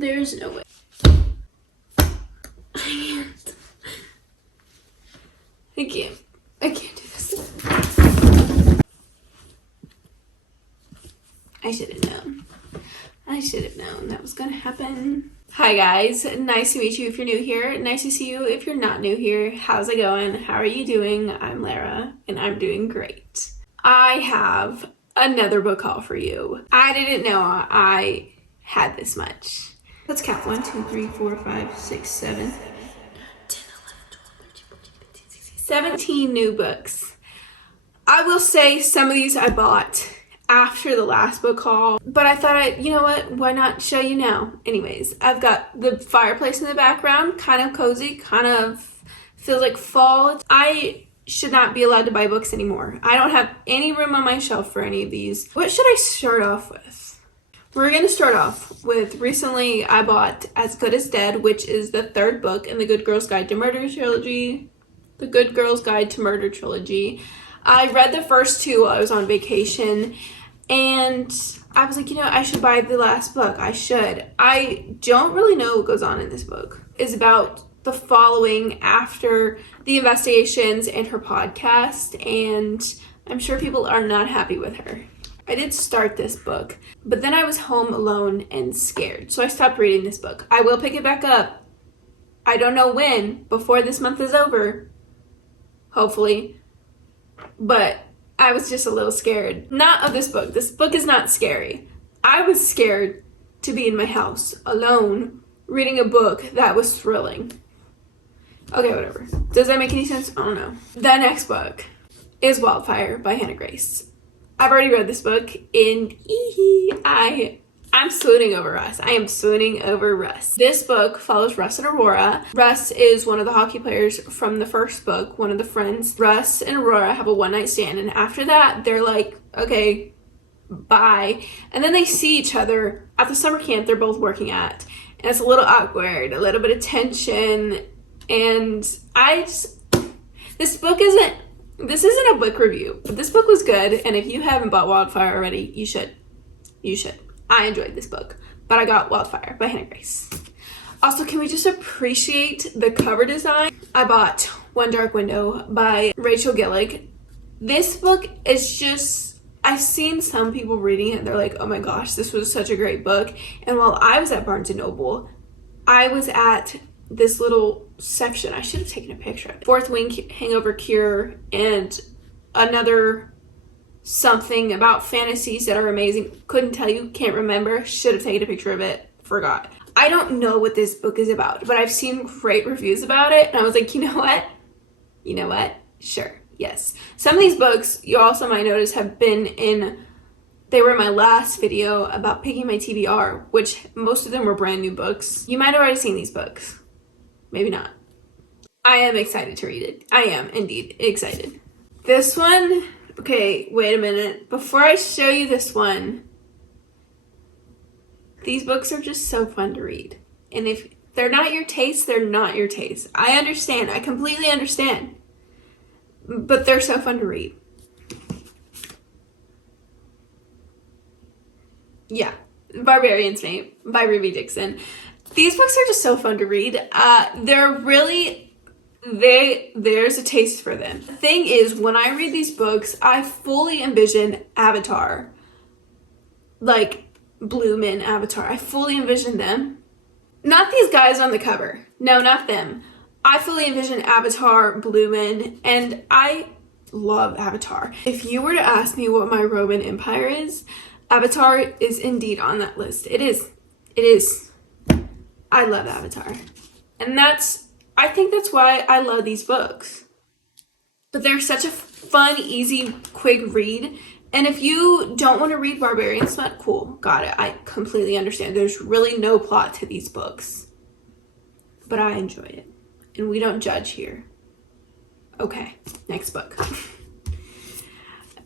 There's no way. I can't. I can't do this. I should have known. I should have known that was gonna happen. Hi guys, nice to meet you if you're new here. Nice to see you if you're not new here. How's it going? How are you doing? I'm Lara, and I'm doing great. I have another book haul for you. I didn't know I had this much. Let's count. 1, 2, 3, 4, 5, 6, 7, 10, 11, 12, 13, 14, 15, 16, 17 new books. I will say some of these I bought after the last book haul, but I thought, you know what, why not show you now? Anyways, I've got the fireplace in the background, kind of cozy, kind of feels like fall. I should not be allowed to buy books anymore. I don't have any room on my shelf for any of these. What should I start off with? We're going to start off with, recently I bought As Good as Dead, which is the third book in the Good Girls Guide to Murder trilogy. The Good Girls Guide to Murder trilogy. I read the first two while I was on vacation, and I was like, you know, I should buy the last book. I should. I don't really know what goes on in this book. It's about the following after the investigations and her podcast, and I'm sure people are not happy with her. I did start this book, but then I was home alone and scared, so I stopped reading this book. I will pick it back up. I don't know when, before this month is over, hopefully, but I was just a little scared. Not of this book. This book is not scary. I was scared to be in my house alone reading a book that was thrilling. Okay, whatever. Does that make any sense? I don't know. The next book is Wildfire by Hannah Grace. I've already read this book and I'm swooning over Russ. I am swooning over Russ. This book follows Russ and Aurora. Russ is one of the hockey players from the first book, one of the friends. Russ and Aurora have a one-night stand, and after that, they're like, okay, bye. And then they see each other at the summer camp they're both working at, and it's a little awkward, a little bit of tension, and this isn't a book review, but this book was good, and if you haven't bought Wildfire already, you should. You should. I enjoyed this book, but I got Wildfire by Hannah Grace. Also, can we just appreciate the cover design? I bought One Dark Window by Rachel Gillig. This book is just, I've seen some people reading it and they're like, oh my gosh, this was such a great book. And while I was at Barnes & Noble, I was at this little section. I should have taken a picture of it. Fourth Wing Hangover Cure and another something about fantasies that are amazing. Couldn't tell you, can't remember, should have taken a picture of it, forgot. I don't know what this book is about, but I've seen great reviews about it, and I was like, you know what? You know what? Sure, yes. Some of these books, you also might notice, have been they were in my last video about picking my TBR, which most of them were brand new books. You might have already seen these books. Maybe not. I am excited to read it. I am, indeed, excited. This one... Okay, wait a minute. Before I show you this one, these books are just so fun to read. And if they're not your taste, they're not your taste. I understand. I completely understand. But they're so fun to read. Yeah. Barbarians by Ruby Dixon. These books are just so fun to read. They're really... there's a taste for them. The thing is, when I read these books, I fully envision Avatar, like Blue Men Avatar. I fully envision them. Not these guys on the cover. No, not them. I fully envision Avatar, Blue Men, and I love Avatar. If you were to ask me what my Roman Empire is, Avatar is indeed on that list. It is. It is. I love Avatar. And I think that's why I love these books. But they're such a fun, easy, quick read. And if you don't want to read Barbarians, not cool. Got it. I completely understand. There's really no plot to these books. But I enjoy it. And we don't judge here. Okay, next book.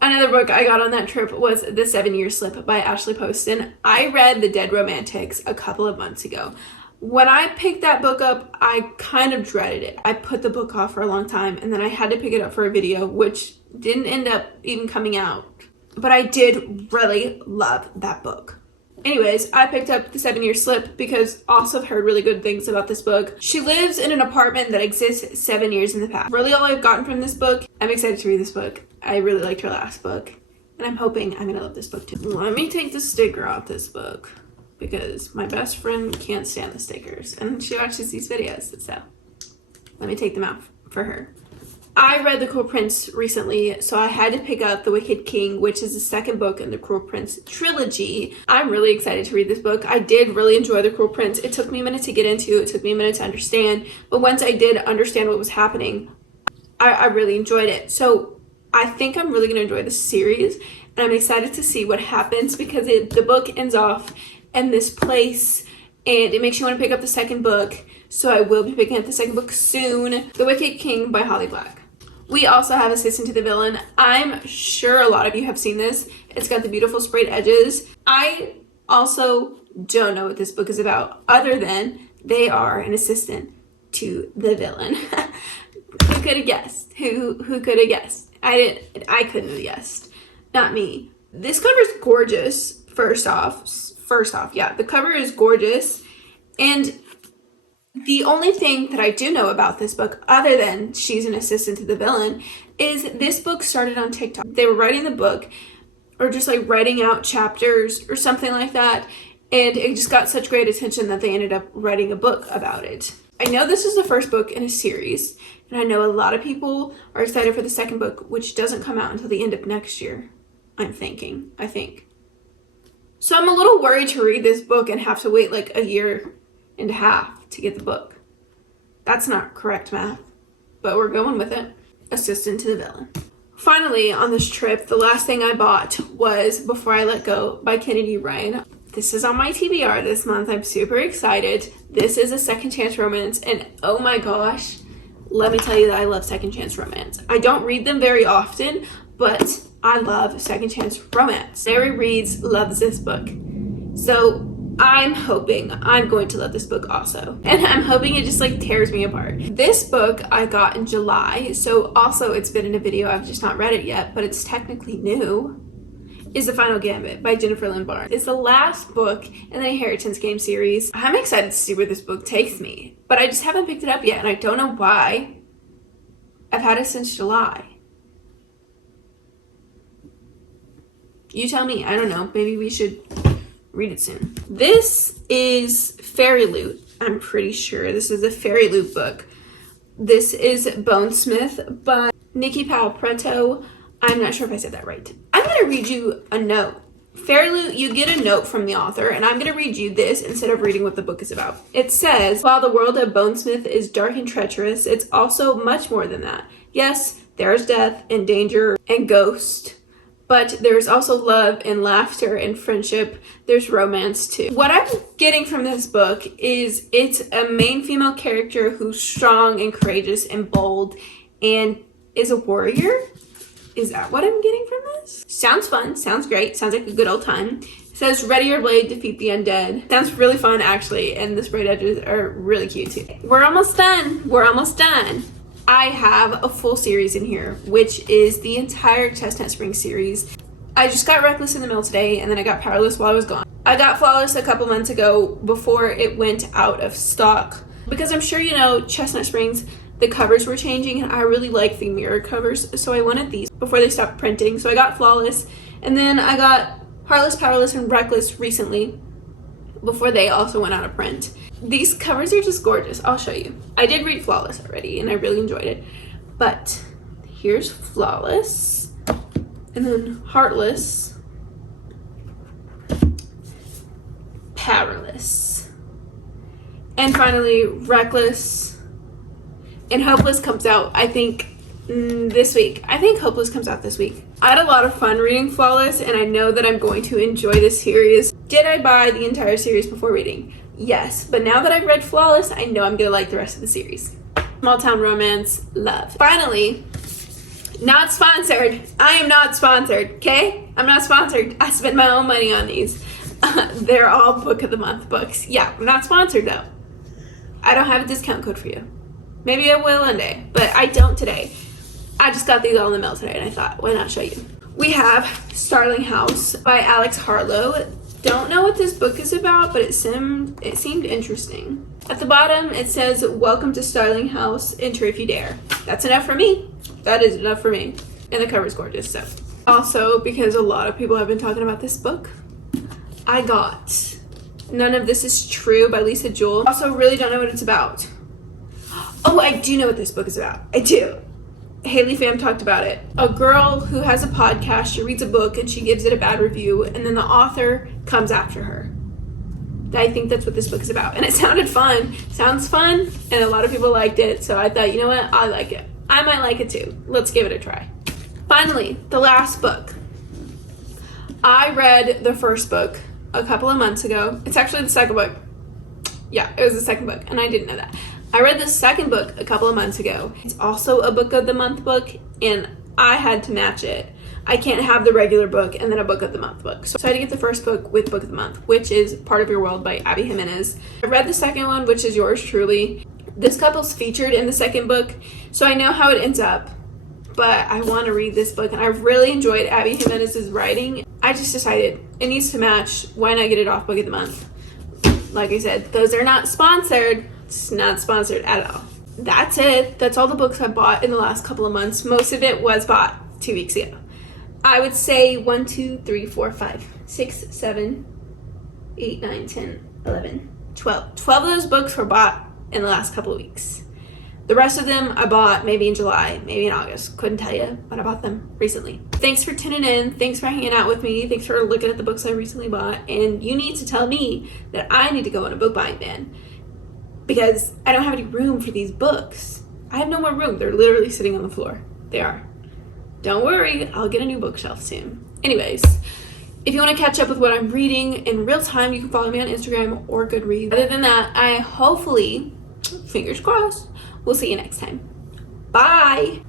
Another book I got on that trip was The 7-Year Slip by Ashley Poston. I read The Dead Romantics a couple of months ago. When I picked that book up, I kind of dreaded it. I put the book off for a long time, and then I had to pick it up for a video, which didn't end up even coming out. But I did really love that book. Anyways, I picked up The 7-Year Slip because also I've heard really good things about this book. She lives in an apartment that exists 7 years in the past. Really all I've gotten from this book. I'm excited to read this book. I really liked her last book. And I'm hoping I'm gonna love this book too. Let me take the sticker off this book because my best friend can't stand the stickers and she watches these videos, so let me take them out for her. I read The Cruel Prince recently, so I had to pick up The Wicked King, which is the second book in the Cruel Prince trilogy. I'm really excited to read this book. I did really enjoy The Cruel Prince. It took me a minute to get into, it took me a minute to understand, but once I did understand what was happening, I really enjoyed it. So I think I'm really going to enjoy this series, and I'm excited to see what happens because the book ends off in this place, and it makes you want to pick up the second book, so I will be picking up the second book soon. The Wicked King by Holly Black. We also have Assistant to the Villain. I'm sure a lot of you have seen this. It's got the beautiful sprayed edges. I also don't know what this book is about other than they are an assistant to the villain. Who could have guessed? Who could have guessed? I couldn't have guessed. Not me. This cover is gorgeous. First off, yeah, the cover is gorgeous. And the only thing that I do know about this book, other than she's an assistant to the villain, is this book started on TikTok. They were writing the book, or just like writing out chapters or something like that, and it just got such great attention that they ended up writing a book about it. I know this is the first book in a series, and I know a lot of people are excited for the second book, which doesn't come out until the end of next year, I think. So I'm a little worried to read this book and have to wait like a year and a half to get the book. That's not correct math, but we're going with it. Assistant to the Villain. Finally, on this trip, the last thing I bought was Before I Let Go by Kennedy Ryan. This is on my TBR this month. I'm super excited. This is a second chance romance, and oh my gosh, let me tell you that I love second chance romance. I don't read them very often, but I love second chance romance. Mary Reads loves this book. So I'm hoping I'm going to love this book also. And I'm hoping it just like tears me apart. This book I got in July, so also it's been in a video, I've just not read it yet, but it's technically new, is The Final Gambit by Jennifer Lynn Barnes. It's the last book in the Inheritance Game series. I'm excited to see where this book takes me, but I just haven't picked it up yet, and I don't know why. I've had it since July. You tell me, I don't know, maybe we should read it soon. This is Fairy Loot. I'm pretty sure this is a Fairy Loot book. This is Bonesmith by Nikki Powell Preto. I'm not sure if I said that right. I'm going to read you a note. Fairy Loot, you get a note from the author, and I'm going to read you this instead of reading what the book is about. It says, while the world of Bonesmith is dark and treacherous, it's also much more than that. Yes, there's death and danger and ghost, but there's also love and laughter and friendship. There's romance too. What I'm getting from this book is it's a main female character who's strong and courageous and bold and is a warrior. Is that what I'm getting from this? Sounds fun. Sounds great. Sounds like a good old time. It says, ready your blade, defeat the undead. Sounds really fun actually, and the sprayed edges are really cute too. We're almost done. We're almost done. I have a full series in here, which is the entire Chestnut Springs series. I just got Reckless in the mail today, and then I got Powerless while I was gone. I got Flawless a couple months ago before it went out of stock, because I'm sure you know Chestnut Springs, the covers were changing, and I really like the mirror covers, so I wanted these before they stopped printing. So I got Flawless, and then I got Heartless, Powerless, and Reckless recently, before they also went out of print. These covers are just gorgeous. I'll show you. I did read Flawless already, and I really enjoyed it. But here's Flawless, and then Heartless, Powerless, and finally Reckless, and Hopeless comes out, I think, this week. I think Hopeless comes out this week. I had a lot of fun reading Flawless, and I know that I'm going to enjoy this series. Did I buy the entire series before reading? Yes, but now that I've read Flawless, I know I'm gonna like the rest of the series. Small town romance, love. Finally, not sponsored. I am not sponsored, okay? I'm not sponsored. I spent my own money on these. They're all book of the month books. Yeah, I'm not sponsored though. I don't have a discount code for you. Maybe I will one day, but I don't today. I just got these all in the mail today, and I thought, why not show you? We have Starling House by Alex Harlow. don't know what this book is about, but it seemed interesting. At the bottom, it says, "Welcome to Starling House. Enter if you dare." That's enough for me. That is enough for me. And the cover's gorgeous, so. Also, because a lot of people have been talking about this book, I got None of This Is True by Lisa Jewell. Also, really don't know what it's about. Oh, I do know what this book is about. I do. Haley Pham talked about it. A girl who has a podcast, she reads a book and she gives it a bad review, and then the author comes after her. I think that's what this book is about. And it sounded fun. Sounds fun, and a lot of people liked it, so I thought, you know what? I like it. I might like it too. Let's give it a try. Finally, the last book. I read the first book a couple of months ago. It's actually the second book. Yeah, it was the second book, and I didn't know that. I read the second book a couple of months ago. It's also a book of the month book, and I had to match it. I can't have the regular book and then a book of the month book. So I had to get the first book with book of the month, which is Part of Your World by Abby Jimenez. I read the second one, which is yours truly. This couple's featured in the second book, so I know how it ends up, but I want to read this book, and I really enjoyed Abby Jimenez's writing. I just decided it needs to match. Why not get it off book of the month? Like I said, those are not sponsored. It's not sponsored at all. That's it. That's all the books I bought in the last couple of months. Most of it was bought 2 weeks ago. I would say 1, 2, 3, 4, 5, 6, 7, 8, 9, 10, 11, 12. 12 of those books were bought in the last couple of weeks. The rest of them I bought maybe in July, maybe in August. Couldn't tell you, but I bought them recently. Thanks for tuning in. Thanks for hanging out with me. Thanks for looking at the books I recently bought. And you need to tell me that I need to go on a book buying ban, because I don't have any room for these books. I have no more room. They're literally sitting on the floor. They are. Don't worry, I'll get a new bookshelf soon. Anyways, if you want to catch up with what I'm reading in real time, you can follow me on Instagram or Goodreads. Other than that, I hopefully, fingers crossed, we'll see you next time. Bye!